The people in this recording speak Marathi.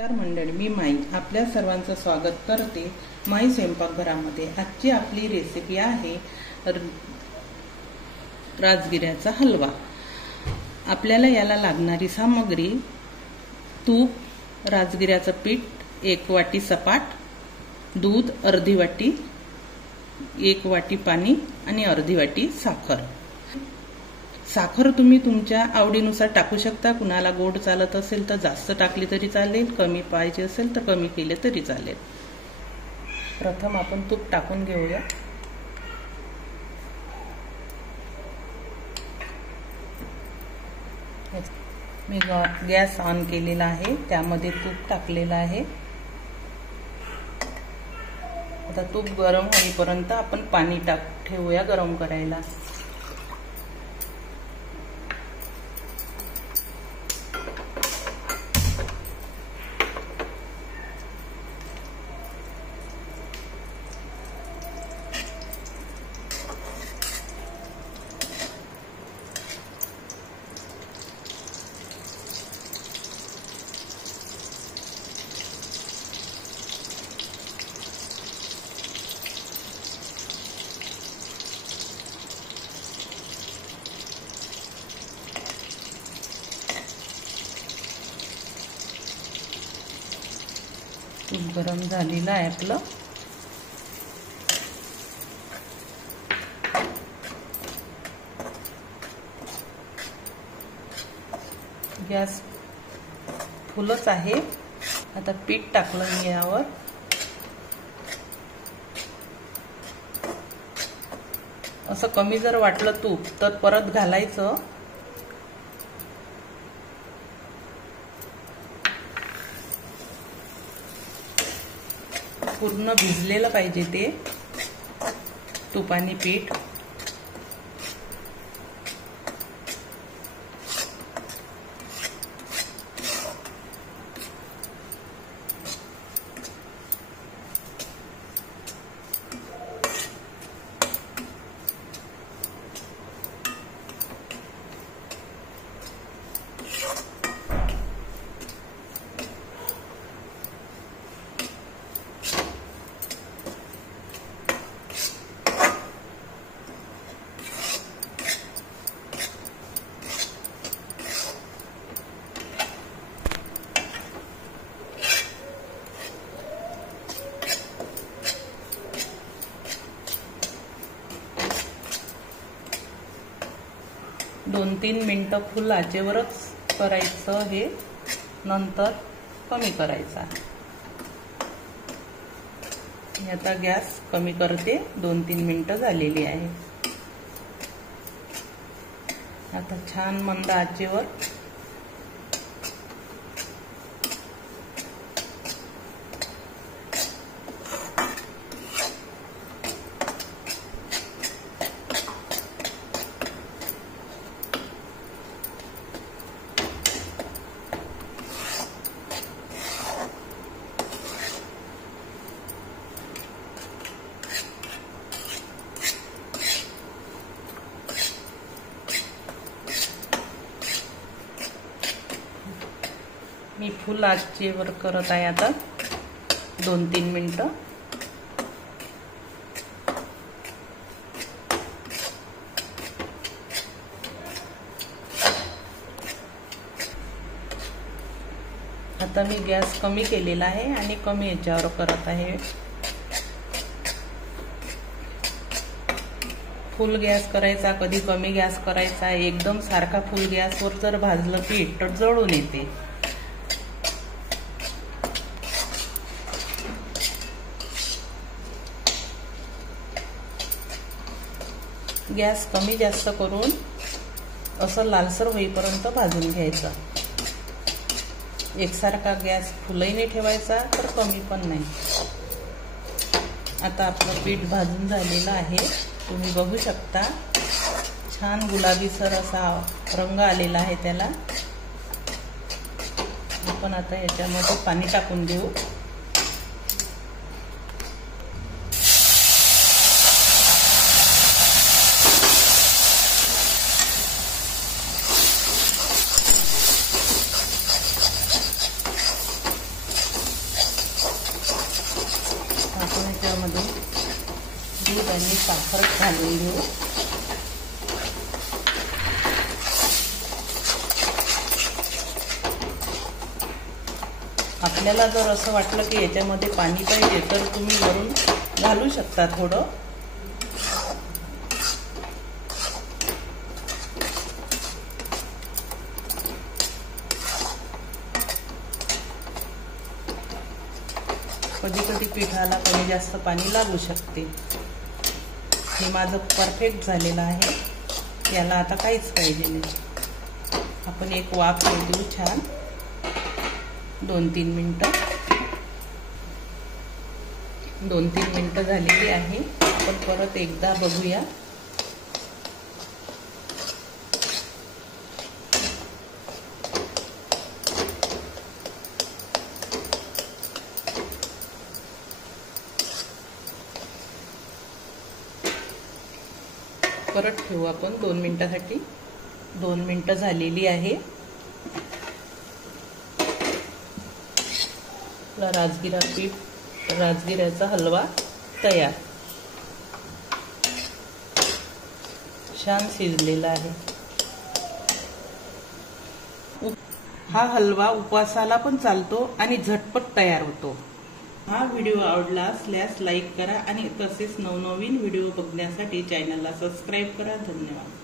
नमस्कार मंडळी, मी माई आपल्या सर्वांचं स्वागत करते माई स्वयंपाकघरामध्ये। आजची आपली रेसिपी आहे राजगिऱ्याचा हलवा। आपल्याला याला लागणारी सामग्री तूप, राजगिऱ्याचं पीठ 1 वाटी सपाट, दूध अर्धी वाटी, 1 वाटी पाणी आणि अर्धी वाटी साखर। साखर तुम्ही तुमच्या आवडीनुसार टाकू शकता। कुणाला गोड चालत असेल तर जास्त टाकली तरी चालेल, कमी पाहिजे असेल तर कमी केले तरी चालेल। प्रथम आपण तूप टाकून घेऊया। मी गॅस ऑन केलेला आहे, त्यामध्ये तूप टाकलेलं आहे। आता तूप गरम होईपर्यंत आपण पाणी ठेवूया गरम करायला। तूप गरम झालेलं आहे आपलं। गॅस फुलच आहे। आता पीठ टाकलं मी यावर। असं कमी जर वाटलं तूप तर परत घालायचं। पूर्ण भिजलेलं पाहिजे ते तुपानी पीठ। दोन 3 मिनिटं फुल आचेवरच करायचं हे, नंतर कमी करायचा। मी आता गॅस कमी करते। 2-3 मिनिटं झालेली आहे। आता छान मंद आचेवर मी फुल आचेवर करत आहे आता 2-3 मिनिटं। आता मी गॅस कमी केलेला आहे आणि कमी याच्यावर करत आहे। फुल गॅस करायचा, कधी कमी गॅस करायचा। एकदम सारखा फुल गॅसवर जर भाजलं पीठ तर जळून येते। गॅस कमी जास्त करून असं लालसर होईपर्यंत भाजून घ्यायचा। एकसारखा गॅस फुलही नाही ठेवायचा तर कमी पण नाही। आता आपलं पीठ भाजून झालेलं आहे, तुम्ही बघू शकता। छान गुलाबीसर असा रंग आलेला आहे त्याला। आपण आता याच्यामध्ये पाणी टाकून देऊ। याच्यामध्ये दूध आणि साखर घालून घेऊ. आपल्याला जर असं वाटलं की याच्यामध्ये पाणी पाहिजे तर तुम्ही वरून घालू शकता थोडं. कधी कधी पिठाला कमी जास्त पाणी लागू शकते. हे माझं परफेक्ट झालेलं आहे. याला आता काहीच पाहिजे नाही. आपण एक वाफ देऊ छान 2-3 मिनिटं. 2-3 मिनिटं झालेली आहे. आपण परत एकदा बघूया. परत ठेवू आपण 2 मिनिटांसाठी. 2 मिनिटं झालेली आहे. राजगिऱ्याचा हलवा तयार. छान शिजलेला आहे. हा हलवा उपवासाला पण चालतो आणि झटपट तयार होतो. हा व्हिडिओ आवडला असल्यास लाईक करा आणि तसेच नवनवीन व्हिडिओ बघण्यासाठी चॅनलला सबस्क्राईब करा. धन्यवाद.